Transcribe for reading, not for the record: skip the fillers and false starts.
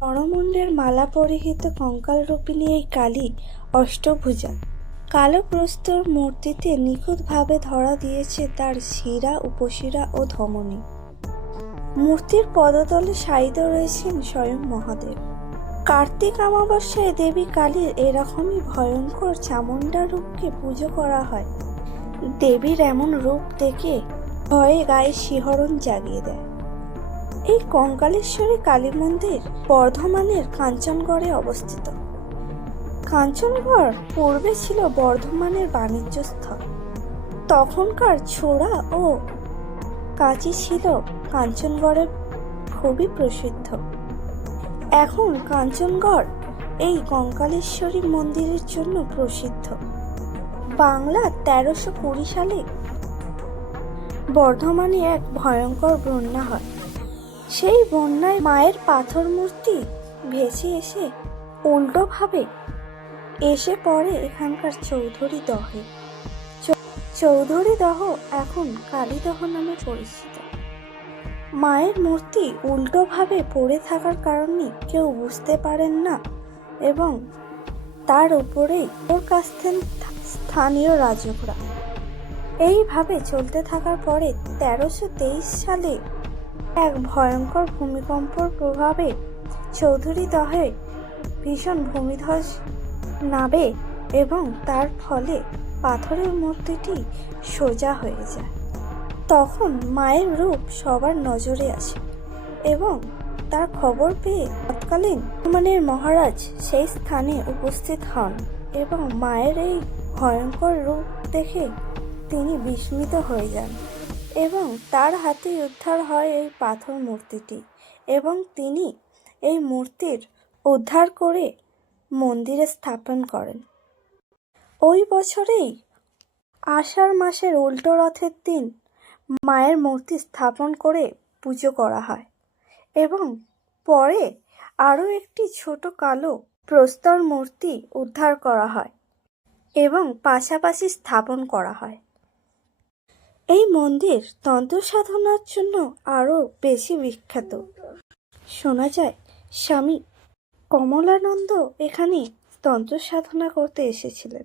করমণ্ডের মালা পরিহিত কঙ্কালরূপিণী এই কালী অষ্টভুজা। কালো প্রস্তর মূর্তিতে নিখুঁতভাবে ধরা দিয়েছে তার শিরা, উপশিরা ও ধমনী। মূর্তির পদতলে শায়িত রয়েছেন স্বয়ং মহাদেব। কার্তিক অমাবস্যায় দেবী কালীর এরকমই ভয়ঙ্কর চামুণ্ডা রূপকে পুজো করা হয়। দেবীর এমন রূপ দেখে ভয়ে গায়ে শিহরণ জাগিয়ে দেয়। এই কঙ্কালেশ্বরী কালী মন্দির বর্ধমানের কাঞ্চনগড়ে অবস্থিত। কাঞ্চনগড় পূর্বে ছিল বর্ধমানের বাণিজ্য স্থল। তখনকার ছোড়া ও কাঁচি ছিল কাঞ্চনগড়ে খুবই প্রসিদ্ধ। এখন কাঞ্চনগড় এই কঙ্কালেশ্বরী মন্দিরের জন্য প্রসিদ্ধ। বাংলা 1320 সালে বর্ধমানে এক ভয়ঙ্কর বন্যা হয়। সেই বন্যায় মায়ের পাথর মূর্তি ভেসে এসে উল্টোভাবে এসে পড়ে এখানকার চৌধুরী দহে। চৌধুরী দহ এখন কালীদহ নামে পরিচিত। মায়ের মূর্তি উল্টোভাবে পড়ে থাকার কারণে কেউ বুঝতে পারেন না এবং তার উপরেই ওর কাছে স্থানীয় রাজকরা। এইভাবে চলতে থাকার পরে 1323 সালে এক ভয়ঙ্কর ভূমিকম্পর প্রভাবে চৌধুরী দহে ভীষণ ভূমিধস নামে এবং তার ফলে পাথরের মূর্তিটি সোজা হয়ে যায়। তখন মায়ের রূপ সবার নজরে আসে এবং তার খবর পেয়ে তৎকালীন বর্ধমানের মহারাজ সেই স্থানে উপস্থিত হন এবং মায়ের এই ভয়ঙ্কর রূপ দেখে তিনি বিস্মিত হয়ে যান এবং তার হাতেই উদ্ধার হয় এই পাথর মূর্তিটি এবং তিনি এই মূর্তির উদ্ধার করে মন্দিরে স্থাপন করেন। ওই বছরেই আষাঢ় মাসের উল্টো রথের দিন মায়ের মূর্তি স্থাপন করে পুজো করা হয় এবং পরে আরও একটি ছোট কালো প্রস্তর মূর্তি উদ্ধার করা হয় এবং পাশাপাশি স্থাপন করা হয়। এই মন্দির তন্ত্র সাধনার জন্য আরও বেশি বিখ্যাত। শোনা যায় স্বামী কমলানন্দ এখানে তন্ত্র সাধনা করতে এসেছিলেন।